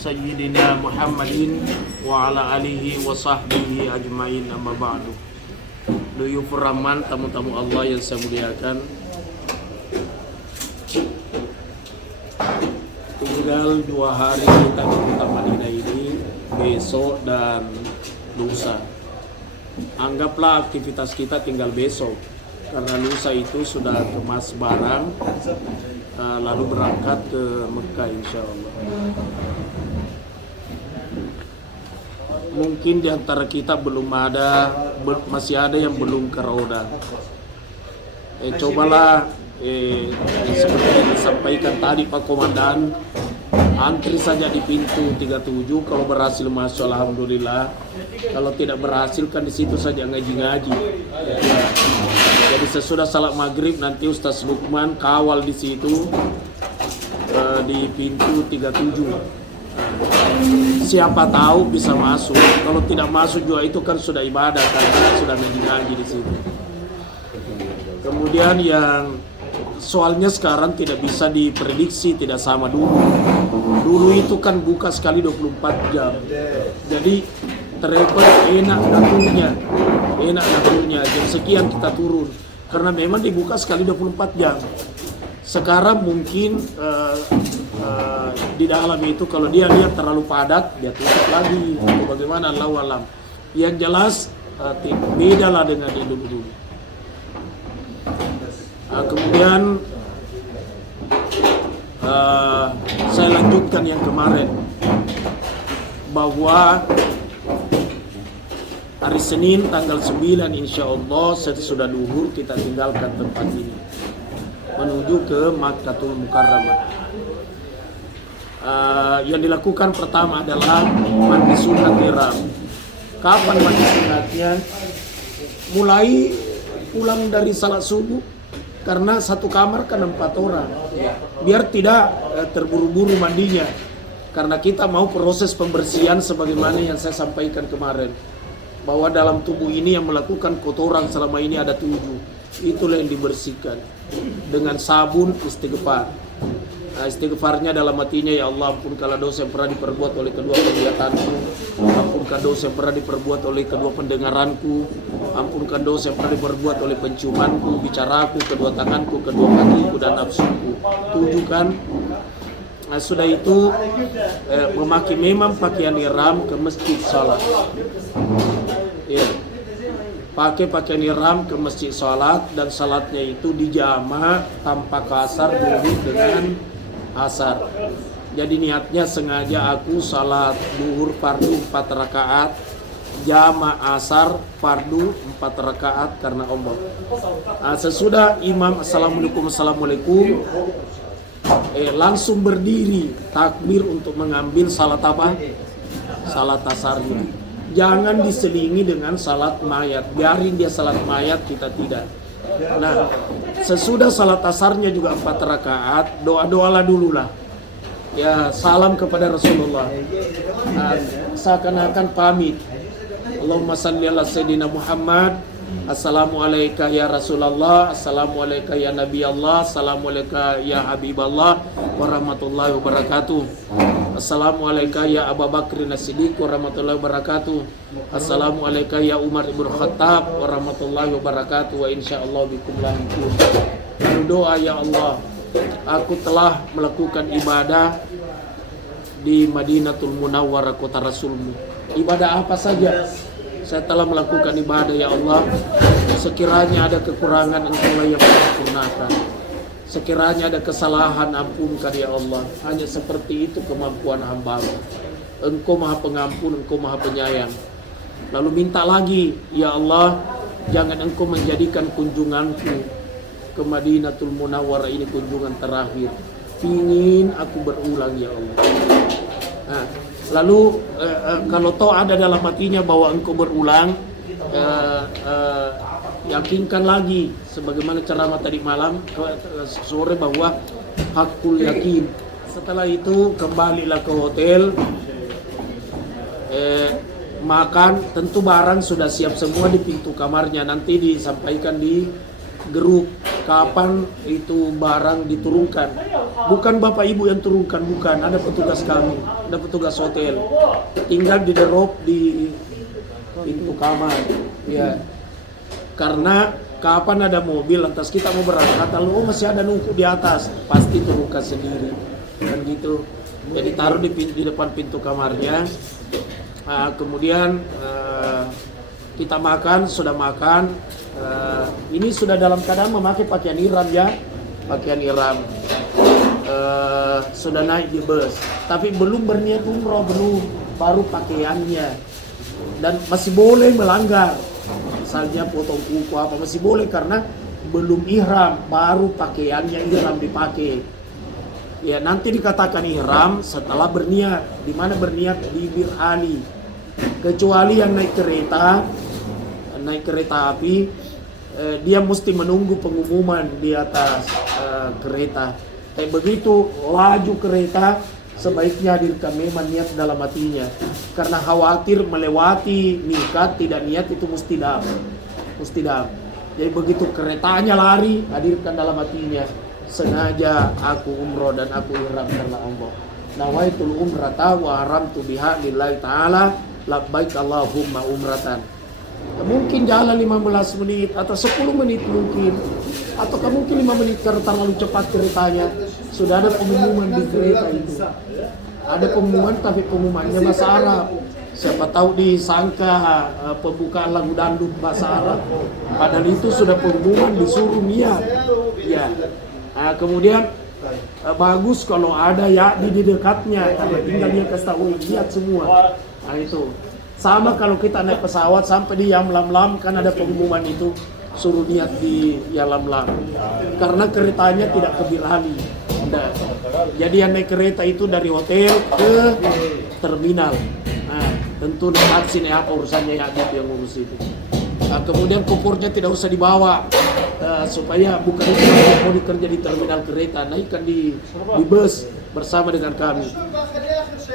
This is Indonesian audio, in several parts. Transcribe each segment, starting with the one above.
sayyidina Muhammadin wa ala alihi wa sahbihi ajmain, amma ba'du. Duyufur Rahman, tamu-tamu Allah yang saya muliakan, tinggal 2 hari kita ke kota Madinah ini, besok dan lusa. Anggaplah aktivitas kita tinggal besok, karena lusa itu sudah kemas barang, lalu berangkat ke Mekah insya Allah. Mungkin di antara kita masih ada yang belum ke Raudah. Cobalah seperti yang disampaikan tadi Pak Komandan, antri saja di pintu 37. Kalau berhasil masuk alhamdulillah, kalau tidak berhasil kan di situ saja ngaji-ngaji. Jadi sesudah salat maghrib nanti Ustaz Lukman kawal di situ di pintu 37. Siapa tahu bisa masuk. Kalau tidak masuk juga itu kan sudah ibadah, karena sudah ngaji di situ. Kemudian yang soalnya sekarang tidak bisa diprediksi, tidak sama dulu. Dulu itu kan buka sekali 24 jam. Jadi travel enak ngaturnya. Jam sekian kita turun. Karena memang dibuka sekali 24 jam. Sekarang mungkin di dalam itu kalau dia lihat terlalu padat, dia tutup lagi. Bagaimana Allahu alam. Yang jelas beda lah dengan di dulu. Kemudian saya lanjutkan yang kemarin, bahwa hari Senin tanggal 9 insya Allah sesudah duhur kita tinggalkan tempat ini menuju ke Makkatul Mukarramah. Yang dilakukan pertama adalah mandi sunat ihram. Kapan mandi sunatnya? Mulai pulang dari salat subuh, karena satu kamar kan 4 orang, biar tidak terburu-buru mandinya, karena kita mau proses pembersihan sebagaimana yang saya sampaikan kemarin, bahwa dalam tubuh ini yang melakukan kotoran selama ini ada 7. Itulah yang dibersihkan dengan sabun istighfar. Istighfarnya dalam hatinya, ya Allah, ampunkanlah dosa yang pernah diperbuat oleh kedua penglihatanku, ampunkan dosa yang pernah diperbuat oleh kedua pendengaranku, ampunkan dosa yang pernah diperbuat oleh penciumanku, bicaraku, kedua tanganku, kedua kakiku, dan nafsuku. 7 kan. Sudah itu memakai memang pakaian ihram ke masjid salat. Ya. Pakai pakaian ihram ke masjid salat, dan salatnya itu dijama tanpa kasar duhur dengan asar. Jadi niatnya sengaja aku salat duhur fardu 4 rakaat, jama asar fardu 4 rakaat karena Allah. Sesudah imam assalamualaikum langsung berdiri takbir untuk mengambil salat apa? Salat asarnya. Jangan diselingi dengan salat mayat. Biarin dia salat mayat, kita tidak. Nah, sesudah salat asarnya juga 4 rakaat, doa-doalah dulu lah. Ya, salam kepada Rasulullah. Seakan-akan pamit. Allahumma salli ala Sayyidina Muhammad. Assalamualaikum ya Rasulullah, assalamualaikum ya Nabi Allah, assalamualaikum ya Habiballah warahmatullahi wabarakatuh. Assalamualaikum ya Abu Bakr As-Siddiq warahmatullahi wabarakatuh. Assalamualaikum ya Umar ibn Khattab warahmatullahi wabarakatuh. Wa insyaallah bikum lahiqun. Lalu doa, ya Allah, aku telah melakukan ibadah di Madinatul Munawwarah, kota Rasulmu. Ibadah apa saja saya telah melakukan ibadah, ya Allah. Sekiranya ada kekurangan, Engkau yang menyempurnakan. Sekiranya ada kesalahan, ampunkan ya Allah. Hanya seperti itu kemampuan hamba-Mu. Engkau Maha Pengampun, Engkau Maha Penyayang. Lalu minta lagi, ya Allah, jangan Engkau menjadikan kunjunganku ke Madinatul Munawwarah ini kunjungan terakhir. Pingin aku berulang, ya Allah. Nah, lalu kalau toh ada dalam hatinya bahwa engkau berulang, yakinkan lagi sebagaimana ceramah tadi malam sore, bahwa hakul yakin. Setelah itu kembalilah ke hotel, makan. Tentu barang sudah siap semua di pintu kamarnya, nanti disampaikan di grup kapan itu barang diturunkan. Bukan Bapak Ibu yang turunkan, bukan. Ada petugas kami, ada petugas hotel. Tinggal di drop di pintu kamar. Ya. Karena kapan ada mobil lantas kita mau berangkat, lalu masih ada numpuk di atas, pasti turunkan sendiri. Dan gitu. Jadi taruh di depan pintu kamarnya. Kemudian kita makan, sudah makan. Ini sudah dalam keadaan memakai pakaian ihram ya, pakaian ihram. Sudah naik di bus, tapi belum berniat umroh, belum, baru pakaiannya. Dan masih boleh melanggar, misalnya potong kuku apa masih boleh karena belum ihram, baru pakaiannya ihram dipakai. Ya nanti dikatakan ihram setelah berniat. Di mana berniat? Di Bir Ali. Kecuali yang naik kereta api, dia mesti menunggu pengumuman di atas kereta. Begitu laju kereta, sebaiknya hadirkan memang niat dalam hatinya. Karena khawatir melewati miqat tidak niat itu mustidam. Jadi begitu keretanya lari, hadirkan dalam hatinya. Sengaja aku umroh dan aku ihram karena Allah. Nawaitul umrata wa haramtu biha lillahi ta'ala labbaik Allahumma umratan. Mungkin jalan 15 menit atau 10 menit mungkin. Atau mungkin 5 menit karena terlalu cepat keretanya. Sudah ada pengumuman di kereta itu. Ada pengumuman tapi pengumumannya bahasa Arab. Siapa tahu disangka pembukaan lagu dangdut bahasa Arab. Padahal itu sudah pengumuman disuruh niat. Ya. Kemudian bagus kalau ada ya di dekatnya, karena tinggal dia kasih tahu lihat semua. Nah itu sama kalau kita naik pesawat sampai di Yamlam kan ada pengumuman itu suruh niat di Yamlam karena keretanya tidak ke Bir Ali. Nah, jadi yang naik kereta itu dari hotel ke terminal. Nah, tentu naik taksi naik apa urusannya ya yang ngurus itu. Nah, kemudian kopornya tidak usah dibawa. Supaya bukan itu mau dikerja di terminal kereta, naikkan di bus bersama dengan kami.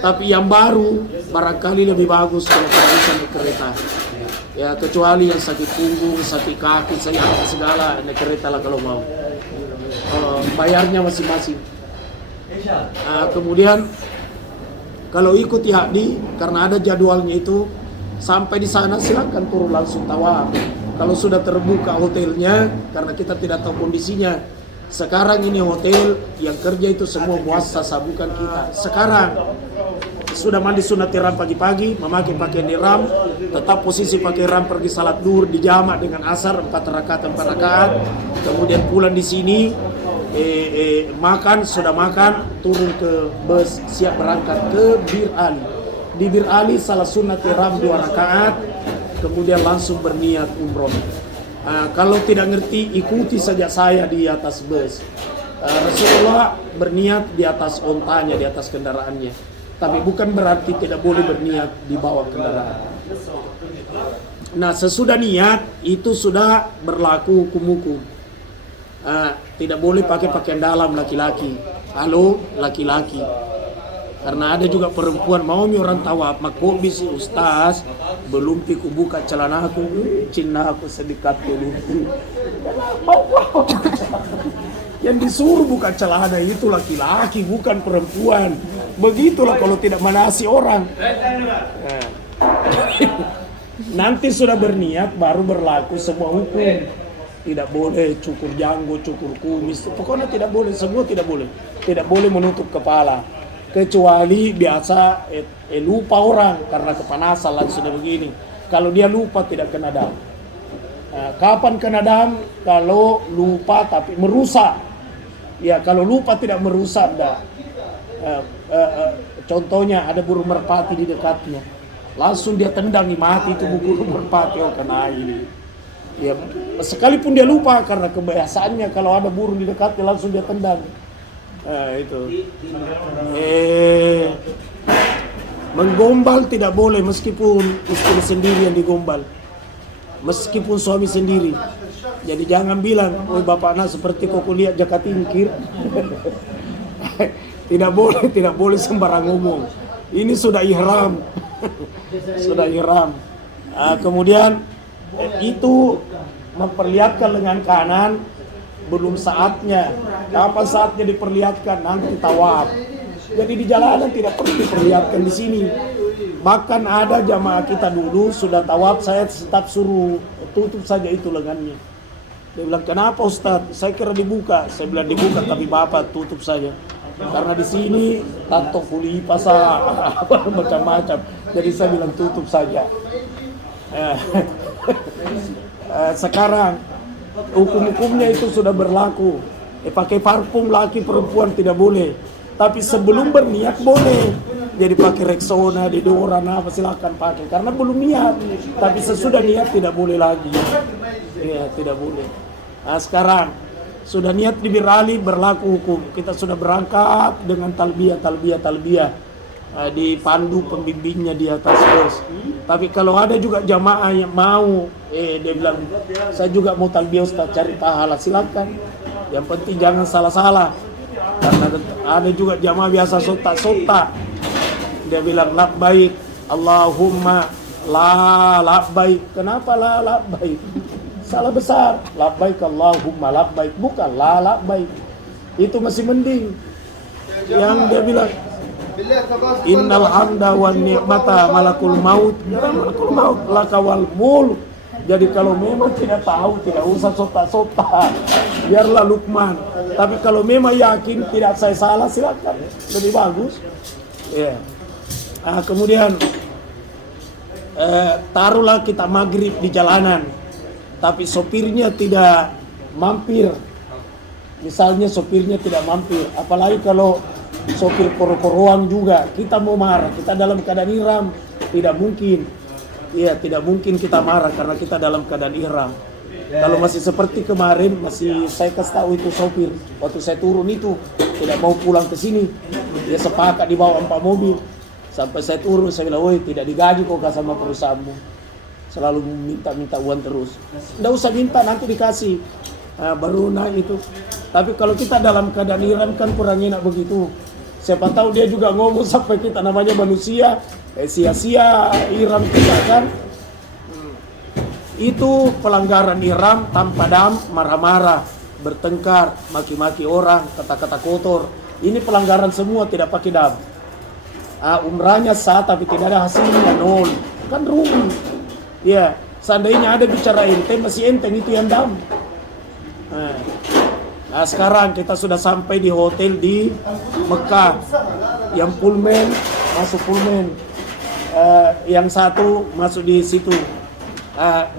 Tapi yang baru barangkali lebih bagus kalau bisa naik kereta. Ya kecuali yang sakit punggung, sakit kaki, segala naik kereta lah kalau mau. Bayarnya masing-masing. Kemudian kalau ikut Yahdi karena ada jadwalnya itu sampai di sana silakan turun langsung tawaf. Kalau sudah terbuka hotelnya, karena kita tidak tahu kondisinya. Sekarang ini hotel yang kerja itu semua muassasah, bukan kita. Sekarang sudah mandi sunat ihram pagi-pagi, memakai pakaian ihram, tetap posisi pakai ihram pergi salat duhur dijamak dengan asar 4 rakaat. Kemudian pulang di sini, makan, sudah makan, turun ke bus, siap berangkat ke Bir Ali. Di Bir Ali salat sunat ihram 2 rakaat. Kemudian langsung berniat umroh. Kalau tidak ngerti, ikuti saja saya di atas bus. Rasulullah berniat di atas ontanya, di atas kendaraannya. Tapi bukan berarti tidak boleh berniat di bawah kendaraan. Nah, sesudah niat itu sudah berlaku hukum-hukum. Tidak boleh pakai pakaian dalam laki-laki. Halo, laki-laki. Karena ada juga perempuan mau orang tawaf, mak bisi ustaz, belum piku buka celana aku, cinna aku sedikit dulu. Yang disuruh buka celana itu laki-laki, bukan perempuan. Begitulah kalau tidak manasi orang. Nanti sudah berniat baru berlaku semua hukum. Tidak boleh cukur janggut, cukur kumis, pokoknya tidak boleh, semua tidak boleh. Tidak boleh menutup kepala. Kecuali biasa lupa orang karena kepanasan langsung begini. Kalau dia lupa tidak kena dam. Kapan kena dam? Kalau lupa tapi merusak. Ya kalau lupa tidak merusak dah. Contohnya ada burung merpati di dekatnya. Langsung dia tendangi mati itu burung merpati, oh kena ini. Ya sekalipun dia lupa karena kebiasaannya kalau ada burung di dekatnya langsung dia tendang. Itu menggombal tidak boleh meskipun istri sendiri yang digombal, meskipun suami sendiri. Jadi jangan bilang, oh bapak nak seperti kau lihat jakat tingkir. Tidak boleh sembarang ngomong. Ini sudah ihram. Sudah ihram. Kemudian itu memperlihatkan lengan kanan belum saatnya. Kapan saatnya diperlihatkan? Nanti tawaf. Jadi di jalanan tidak perlu diperlihatkan di sini. Bahkan ada jamaah kita dulu sudah tawaf, saya tetap suruh tutup saja itu lengannya. Dia bilang, kenapa Ustaz? Saya kira dibuka. Saya bilang dibuka, tapi Bapak tutup saja. Karena di sini tato kuli pasar macam-macam. Jadi saya bilang tutup saja. Sekarang hukum-hukumnya itu sudah berlaku. Pakai parfum laki perempuan tidak boleh. Tapi sebelum berniat boleh. Jadi pakai Rexona, deodoran apa silakan pakai. Karena belum niat. Tapi sesudah niat tidak boleh lagi. Iya, tidak boleh. Nah, sekarang sudah niat di Bir Ali berlaku hukum. Kita sudah berangkat dengan talbiyah. Dipandu pembimbingnya di atas bus. Tapi kalau ada juga jamaah yang mau, dia bilang, saya juga mau talbiyah Ustaz, cari pahala, silakan. Yang penting jangan salah-salah. Karena ada juga jamaah biasa sota. Dia bilang labbaik Allahumma la labbaik. Kenapa la labbaik? Salah besar. Labbaik Allahumma labbaik, bukan la labbaik. Itu masih mending. Yang dia bilang innal hamda wan ni'mata malakul maut. Malakul maut lakawal mulk. Jadi kalau memang tidak tahu, tidak usah sota-sota. Biarlah Lukman. Tapi kalau memang yakin tidak saya salah, silakan. Lebih bagus. Ya. Nah, kemudian taruhlah kita maghrib di jalanan, tapi sopirnya tidak mampir. Misalnya sopirnya tidak mampir. Apalagi kalau sopir koro-koroan juga. Kita mau marah. Kita dalam keadaan ihram. Tidak mungkin. Iya, tidak mungkin kita marah karena kita dalam keadaan ihram. Kalau masih seperti kemarin, masih saya kasih tahu itu sopir. Waktu saya turun itu, tidak mau pulang ke sini. Dia sepakat dibawa 4 mobil. Sampai saya turun, saya bilang, woi tidak digaji kok sama perusahaanmu. Selalu minta uang terus. Nggak usah minta, nanti dikasih. Baru naik itu. Tapi kalau kita dalam keadaan ihram kan kurang enak begitu. Siapa tahu dia juga ngomong sampai kita namanya manusia. Sia-sia ihram kita kan. Itu pelanggaran ihram tanpa dam, marah-marah, bertengkar, maki-maki orang, kata-kata kotor. Ini pelanggaran semua tidak pakai dam. Umrahnya sah tapi tidak ada hasilnya, nol. Kan rugi. Ya, seandainya ada bicara ente, masih enteng itu yang dam. Nah, sekarang kita sudah sampai di hotel di Mekah. Yang Pullman masuk Pullman. Yang satu masuk di situ.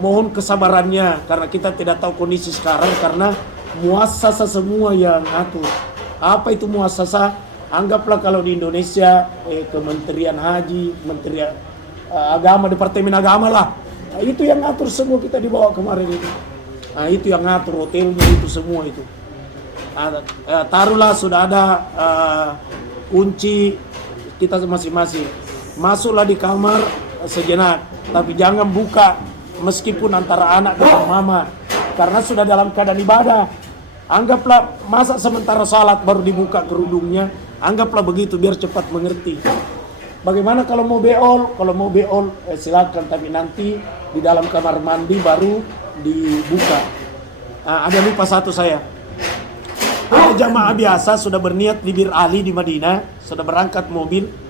Mohon kesabarannya karena kita tidak tahu kondisi sekarang karena muassasah semua yang atur. Apa itu muassasah? Anggaplah kalau di Indonesia Kementerian Haji, Kementerian Agama, Departemen Agama lah. Itu yang ngatur semua kita dibawa kemarin itu. Itu yang ngatur hotelnya itu semua itu. Taruhlah sudah ada kunci kita masing-masing. Masuklah di kamar sejenak, tapi jangan buka meskipun antara anak dan mama, karena sudah dalam keadaan ibadah. Anggaplah masa sementara salat baru dibuka kerudungnya, anggaplah begitu biar cepat mengerti. Bagaimana kalau mau beol? Kalau mau beol silakan, tapi nanti di dalam kamar mandi baru dibuka. Ada lupa satu saya. Ada jamaah biasa sudah berniat di Bir Ali di Madinah, sudah berangkat mobil.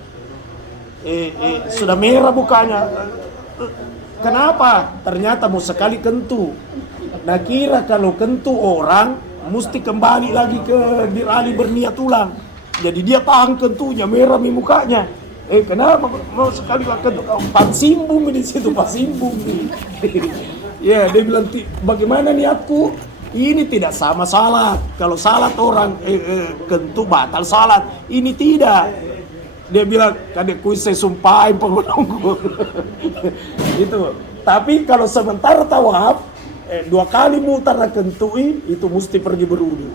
Sudah merah bukanya. Kenapa? Ternyata mau sekali kentu. Nah kira kalau kentu orang mesti kembali lagi ke Bir Ali berniat ulang. Jadi dia tahan kentunya, merah di mukanya. Kenapa mau sekali kentu? Pak simbung di situ, Pak simbung nih. Ya, dia bilang bagaimana niatku? Ini tidak sama salat. Kalau salat orang kentu batal salat. Ini tidak. Dia bilang, kadekku saya sumpahin pengunungku. Itu. Tapi kalau sementara tawaf, 2 kali mutar kentui, itu mesti pergi berwudu.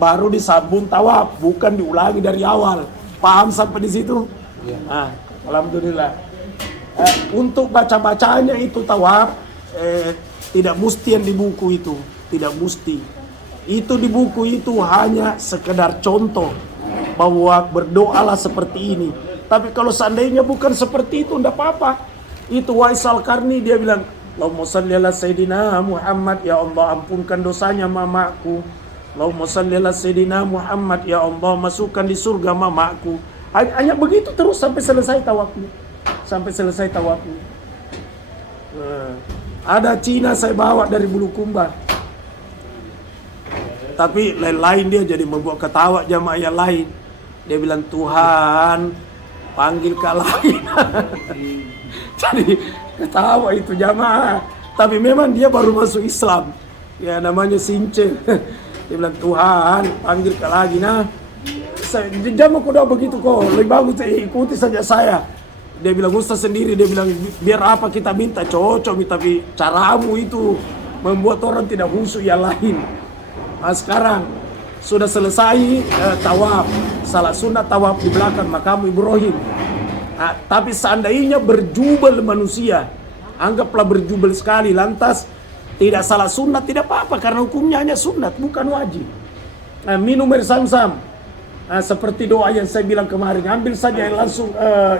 Baru disambung tawaf, bukan diulangi dari awal. Paham sampai di situ? Ya. Alhamdulillah. Untuk baca-bacanya itu tawaf, tidak mesti yang di buku itu. Tidak mesti. Itu di buku itu hanya sekedar contoh. Bahwa berdoalah seperti ini. Tapi kalau seandainya bukan seperti itu, tidak apa-apa. Itu Wais Al-Qarni dia bilang, Allahumma salli ala Sayyidina Muhammad, ya Allah ampunkan dosanya mamaku. Allahumma salli ala Sayyidina Muhammad, ya Allah masukkan di surga mamaku. Hanya begitu terus sampai selesai tawafnya. Sampai selesai tawafnya. Ada Cina saya bawa dari Bulukumba. Tapi lain-lain dia jadi membuat ketawa jamaah yang lain. Dia bilang, Tuhan panggil ke lain. Jadi ketawa itu jamaah. Tapi memang dia baru masuk Islam. Ya namanya Since. Dia bilang, Tuhan panggil ke lagi. Nah, jamaah kuda begitu kok. Lebih bagus ikuti saja saya. Dia bilang, Ustaz sendiri. Dia bilang, biar apa kita minta cocok. Tapi caramu itu membuat orang tidak khusyuk yang lain. Nah, sekarang sudah selesai tawaf. Salat sunat tawaf di belakang makam Ibrahim. Nah, tapi seandainya berjubel manusia, anggaplah berjubel sekali, lantas tidak salat sunat, tidak apa-apa karena hukumnya hanya sunat, bukan wajib. Nah, minum air Zam-Zam. Nah, seperti doa yang saya bilang kemarin, ambil saja yang langsung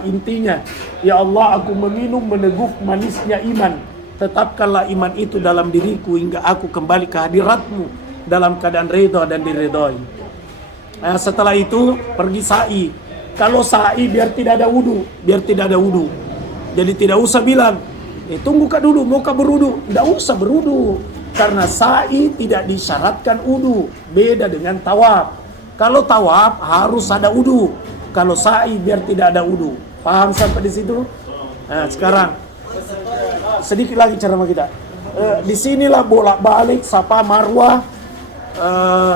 intinya. Ya Allah, aku meminum meneguk manisnya iman. Tetapkanlah iman itu dalam diriku hingga aku kembali ke hadiratmu dalam keadaan redha dan diredhoi. Nah, setelah itu pergi sa'i. Kalau sa'i biar tidak ada wudu, Jadi tidak usah bilang, tunggu kak dulu, mau kak berudu. Tidak usah berudu, karena sa'i tidak disyaratkan wudu. Beda dengan tawaf. Kalau tawaf harus ada wudu. Kalau sa'i biar tidak ada wudu. Paham sampai di situ? Nah, sekarang sedikit lagi ceramah kita. Disinilah bolak-balik Safa Marwah.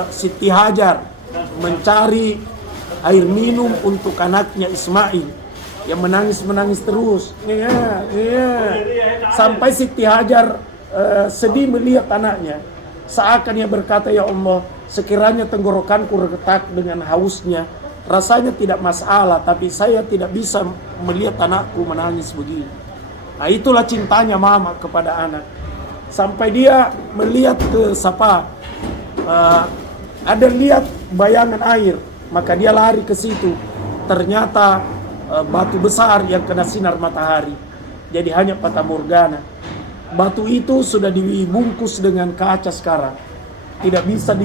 Siti Hajar mencari air minum untuk anaknya Ismail yang menangis terus. Sampai Siti Hajar sedih melihat anaknya. Seakan ia berkata, ya Allah, sekiranya tenggorokanku retak dengan hausnya, rasanya tidak masalah, tapi saya tidak bisa melihat anakku menangis begini. Nah, itulah cintanya mama kepada anak. Sampai dia melihat ke Safa, ada lihat bayangan air, maka dia lari ke situ. Ternyata batu besar yang kena sinar matahari, jadi hanya fata morgana. Batu itu sudah dibungkus dengan kaca sekarang, tidak bisa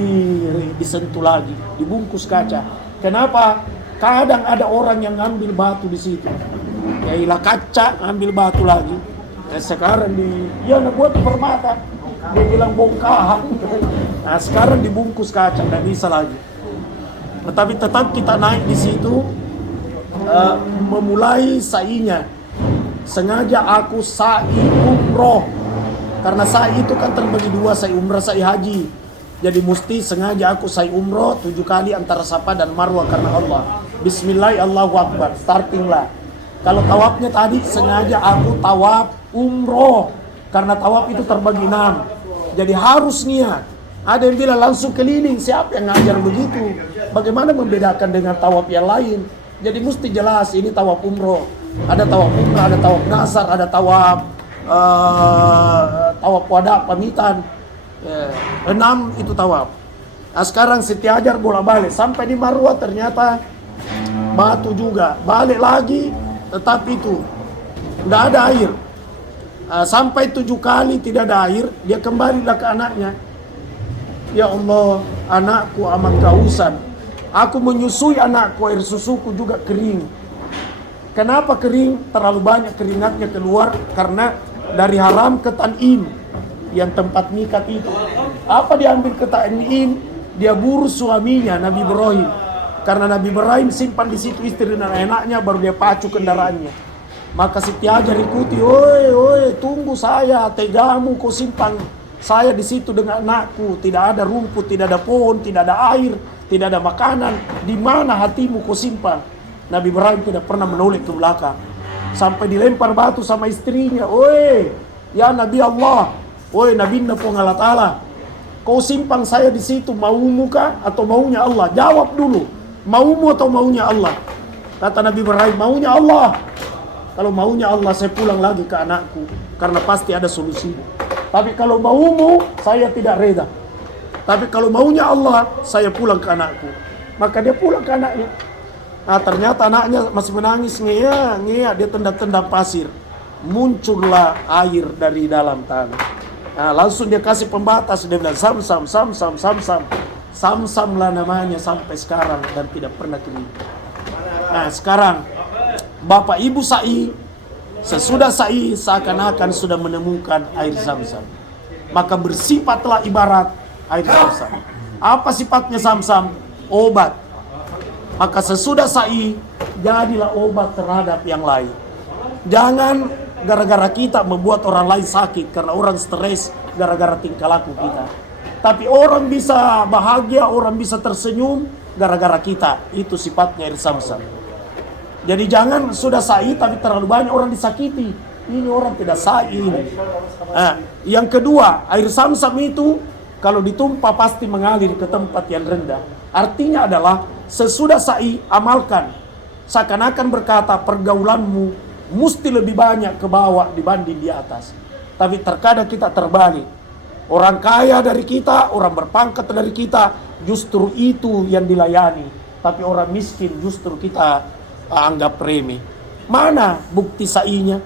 disentuh lagi, dibungkus kaca. Kenapa? Kadang ada orang yang ngambil batu di situ, yailah kaca, ambil batu lagi. Sekarang nak buat permata, dia bilang bongkahan. Nah, sekarang dibungkus kaca, nggak bisa lagi. Tetapi tetap kita naik di situ, memulai sa'inya. Sengaja aku sa'i umroh, karena sa'i itu kan terbagi dua, sa'i umrah, sa'i haji. Jadi mesti sengaja aku sa'i umroh 7 kali antara Safa dan Marwah karena Allah. Bismillah, Allahu Akbar, starting lah. Kalau tawafnya tadi sengaja aku tawaf umroh, karena tawaf itu terbagi 6. Jadi harus niat. Ada yang bilang langsung keliling, siapa yang ngajar begitu? Bagaimana membedakan dengan tawaf yang lain? Jadi mesti jelas ini tawaf umroh. Ada tawaf umrah, ada tawaf nasar, ada tawaf wada, pamitan. 6 itu tawaf. Nah, sekarang Siti Hajar bolak-balik sampai di Marwah, ternyata batu juga. Balik lagi, tetapi itu tidak ada air. Sampai 7 kali tidak ada air, dia kembalilah ke anaknya. Ya Allah, anakku amat kehausan. Aku menyusui anakku, air susuku juga kering. Kenapa kering? Terlalu banyak keringatnya keluar karena dari Haram ke Tan'im, yang tempat mikat itu. Apa diambil ke Tan'im? Dia buru suaminya Nabi Ibrahim. Karena Nabi Ibrahim simpan di situ istri dan anaknya, baru dia pacu kendaraannya. Maka Siti Hajar ikuti, oi, tunggu saya, tegamu kau simpan saya di situ dengan anakku. Tidak ada rumput, tidak ada pohon, tidak ada air, tidak ada makanan. Di mana hatimu kau simpan? Nabi Ibrahim tidak pernah menoleh ke belakang. Sampai dilempar batu sama istrinya. Oi, ya Nabi Allah, oi Nabi Allah Ta'ala, kau simpan saya di situ, maumu kah atau maunya Allah? Jawab dulu, maumu atau maunya Allah? Kata Nabi Ibrahim, maunya Allah. Kalau maunya Allah, saya pulang lagi ke anakku, karena pasti ada solusi. Tapi kalau maumu, saya tidak reda. Tapi kalau maunya Allah, saya pulang ke anakku. Maka dia pulang ke anaknya. Nah, ternyata anaknya masih menangis, ngea, dia tendang-tendang pasir. Muncullah air dari dalam tanah. Nah, langsung dia kasih pembatas, dia bilang sam. Samsam lah namanya sampai sekarang dan tidak pernah keminum. Nah sekarang Bapak Ibu Sa'i, sesudah Sa'i seakan-akan sudah menemukan air Zam-Zam. Maka bersifatlah ibarat air Zam-Zam. Apa sifatnya Zam-Zam? Obat. Maka sesudah Sa'i, jadilah obat terhadap yang lain. Jangan gara-gara kita membuat orang lain sakit karena orang stres gara-gara tingkah laku kita. Tapi orang bisa bahagia, orang bisa tersenyum gara-gara kita. Itu sifatnya air Zam-Zam. Jadi jangan sudah Sa'i tapi terlalu banyak orang disakiti. Ini orang tidak Sa'i ini. Nah, yang kedua, air Zam-Zam itu kalau ditumpah pasti mengalir ke tempat yang rendah. Artinya adalah sesudah Sa'i amalkan. Seakan-akan berkata pergaulanmu mesti lebih banyak ke bawah dibanding di atas. Tapi terkadang kita terbalik. Orang kaya dari kita, orang berpangkat dari kita, justru itu yang dilayani. Tapi orang miskin justru kita anggap remeh. Mana bukti Sa'inya?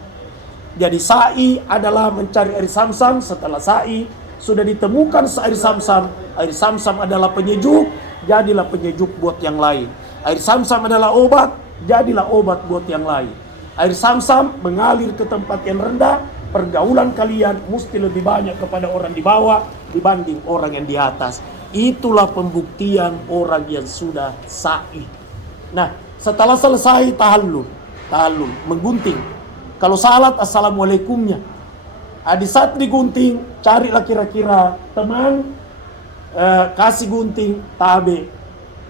Jadi Sa'i adalah mencari air Zam-Zam. Setelah Sa'i sudah ditemukan air Zam-Zam. Air Zam-Zam adalah penyejuk, jadilah penyejuk buat yang lain. Air Zam-Zam adalah obat, jadilah obat buat yang lain. Air Zam-Zam mengalir ke tempat yang rendah. Pergaulan kalian mesti lebih banyak kepada orang di bawah dibanding orang yang di atas. Itulah pembuktian orang yang sudah Sa'i. Nah, setelah selesai tahallul, menggunting. Kalau salat assalamualaikumnya. Di saat digunting, carilah kira-kira teman, kasih gunting, tabe,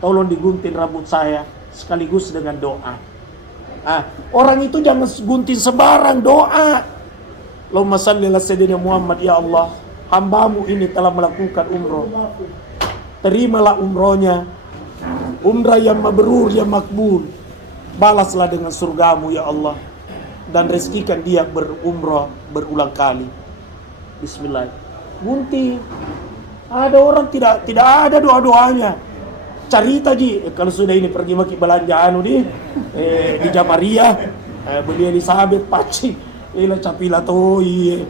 tolong digunting rambut saya sekaligus dengan doa. Orang itu jangan gunting sembarang, doa. Allahumma salli ala sayyidina Muhammad, ya Allah, hambamu ini telah melakukan umroh. Terimalah umrohnya, umrah yang mabrur, yang makbul. Balaslah dengan surgamu, ya Allah. Dan rezekikan dia berumroh berulang kali. Bismillah. Gunting. Ada orang tidak ada doa-doanya. Carita ji, kalau sudah ini pergi maki belanja di Jabaria, beli Elizabeth Paci. Capila toh iya.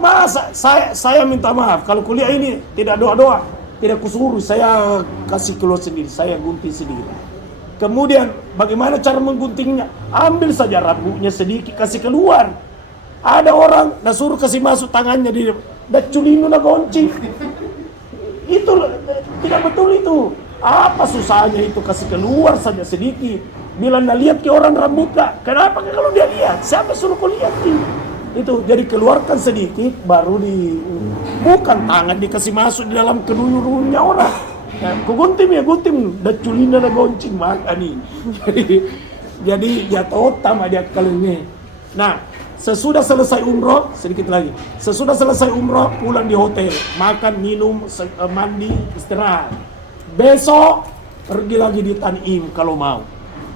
Masa saya minta maaf kalau kuliah ini tidak doa-doa, tidak kusuruh, saya kasih keluar sendiri, saya gunting sendiri. Kemudian bagaimana cara mengguntingnya? Ambil saja rambutnya sedikit, kasih keluar. Ada orang dah suruh kasih masuk tangannya di culinu na goncing. Itu tidak betul itu. Apa susahnya itu, kasih keluar saja sedikit. Bila nak lihat ke orang rambut tak? Kenapa kalau dia lihat? Siapa suruh kau lihat itu? Jadi keluarkan sedikit, baru bukan tangan dikasih masuk di dalam keduyurunnya orang. Kau gunting ya gunting, dah culina dah goncing makan nih. Jadi ya totam dia kalau ini. Nah, sesudah selesai umroh, sedikit lagi. Sesudah selesai umroh, pulang di hotel, makan, minum, mandi, istirahat. Besok pergi lagi di Tan'im kalau mau.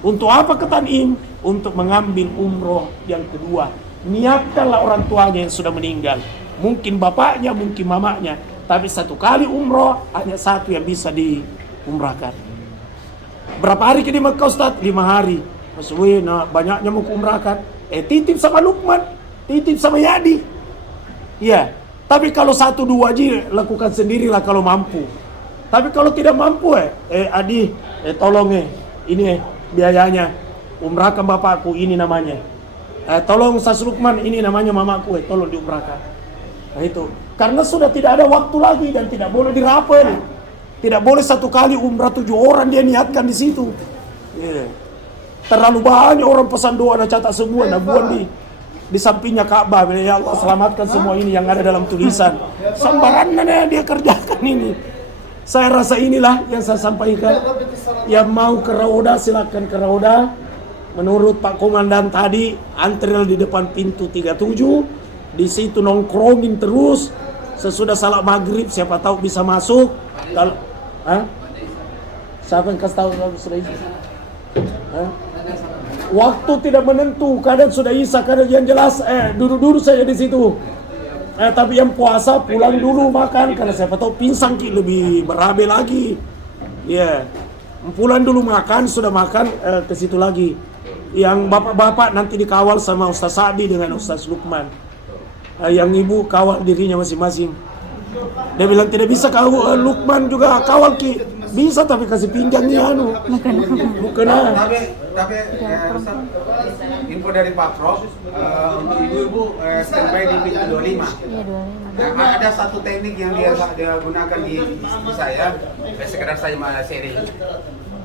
Untuk apa ke Tan'im? Untuk mengambil umroh yang kedua. Niatkanlah orang tuanya yang sudah meninggal. Mungkin bapaknya, mungkin mamanya. Tapi satu kali umroh, hanya satu yang bisa diumrahkan. Berapa hari ke di Mekah Ustaz? 5 hari. Maksudnya banyaknya mau umrahkan. Titip sama Lukman, titip sama Yadi. Iya. Tapi kalau 1-2 aja lakukan sendirilah kalau mampu. Tapi kalau tidak mampu Adi, tolong ini biayanya, umrahkan bapakku, ini namanya. Tolong Ustaz Lukman, ini namanya mamaku, tolong diumrahkan. Nah itu, karena sudah tidak ada waktu lagi dan tidak boleh dirapel. Tidak boleh satu kali umrah 7 orang dia niatkan di situ. Terlalu banyak orang pesan doa dan catat semua, nah buat di sampingnya Ka'bah. Ya Allah selamatkan semua ini yang ada dalam tulisan. Sambarannya dia kerjakan ini. Saya rasa inilah yang saya sampaikan. Yang mau ke Rauda silakan ke Rauda. Menurut Pak Komandan tadi, antrilah di depan pintu 37. Di situ nongkrongin terus. Sesudah salat maghrib siapa tahu bisa masuk. Kalau siapa yang kasih tahu sudah Isya? Waktu tidak menentu, kadang sudah Isya, kadang yang jelas duduk-duduk saja di situ. Tapi yang puasa pulang dulu makan, karena siapa tahu pingsan lebih berabe lagi. Pulang dulu makan, sudah makan ke situ lagi. Yang bapak-bapak nanti dikawal sama Ustaz Sa'di dengan Ustaz Lukman. Yang ibu kawal dirinya masing-masing. Dia bilang tidak bisa kau Lukman juga kawal Ki. Bisa tapi kasih pinjangnya anu. Bukan. Tapi Ustaz, info dari Pak Prof untuk ibu-ibu standby di pintu 25. Iya, 25. Nah, ada satu teknik yang dia gunakan di saya, sekedar saya sharing.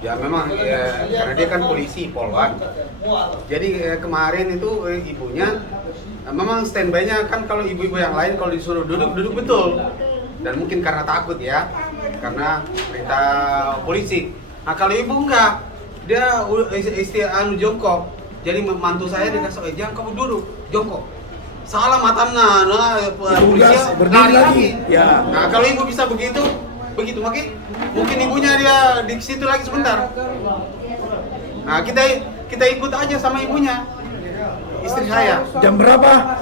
Ya memang karena dia kan polisi polwan. Jadi kemarin itu ibunya memang standby-nya kan kalau ibu-ibu yang lain kalau disuruh duduk betul. Dan mungkin karena takut ya, karena perintah polisi. Nah kalau ibu enggak, dia jongkok. Jadi mantu saya dikasih, jangan kamu duduk, jongkok. Salah matanya, polisi lari lagi. Ya. Nah kalau ibu bisa begitu makanya mungkin ibunya dia di situ lagi sebentar. Nah kita ikut aja sama ibunya, istri saya. Jam berapa?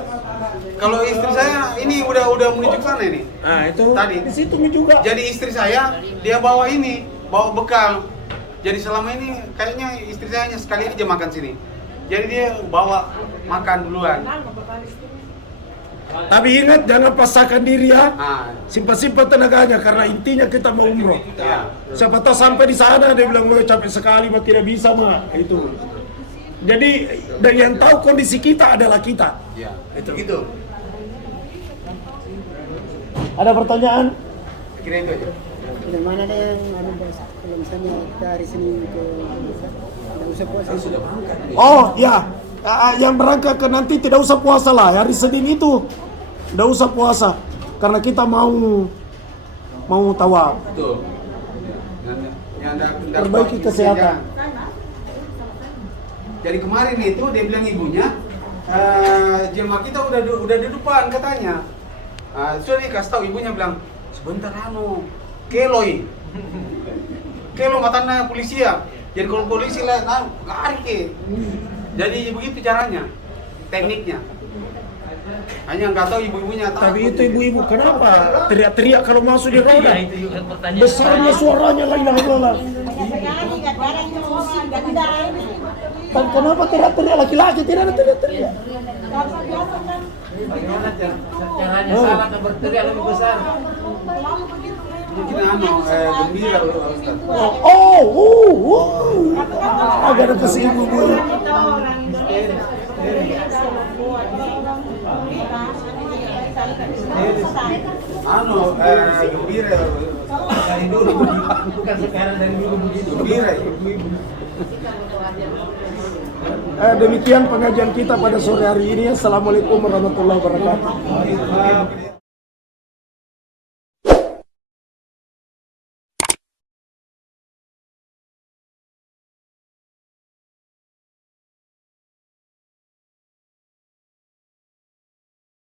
Kalau istri saya ini udah menuju ke sana ini. Nah, itu Tadi. di situ juga. Jadi istri saya dia bawa bekal. Jadi selama ini kayaknya istri saya hanya sekali aja makan sini. Jadi dia bawa makan duluan. Tapi ingat jangan pasangkan diri ya. Nah, Simpan-simpan tenaganya karena intinya kita mau umroh. ya. Siapa tahu sampai di sana dia bilang gue capek sekali, mah tidak bisa mah itu. Jadi dan yang tahu kondisi kita adalah kita. Ya, itu gitu. Ada pertanyaan? Kira itu aja. Bagaimana ada yang kalau misalnya kita hari Senin ke tidak usah puasa sudah berangkat. Oh ya, yang berangkat ke nanti tidak usah puasa lah hari Senin itu, tidak usah puasa karena kita mau tawaf. Betul. Perbaiki kesehatan. Jadi kemarin itu dia bilang ibunya, jemaah kita udah di depan katanya. Sudah dikasih tahu ibunya bilang sebentar kelo matanya polisi ya. Jadi kalau polisi lah lari ke. Jadi begitu caranya, tekniknya. Hanya nggak tahu ibu-ibunya takut. Tapi itu ibu-ibu kenapa teriak-teriak kalau masuk di roda? Itu juga pertanyaan. Besarnya suaranya la ilaha illallah. Dan kenapa teriak-teriak laki-laki tidak ada teriak-teriak? Bagaimana caranya salah atau berteriak lebih besar? Mungkin gembira Ustaz. Agak ada kasih ibu-ibu. Gembira dari dulu Bukan sekarang, dari dulu begitu. gembira ibu-ibu. Demikian pengajian kita pada sore hari ini. Assalamualaikum warahmatullahi wabarakatuh.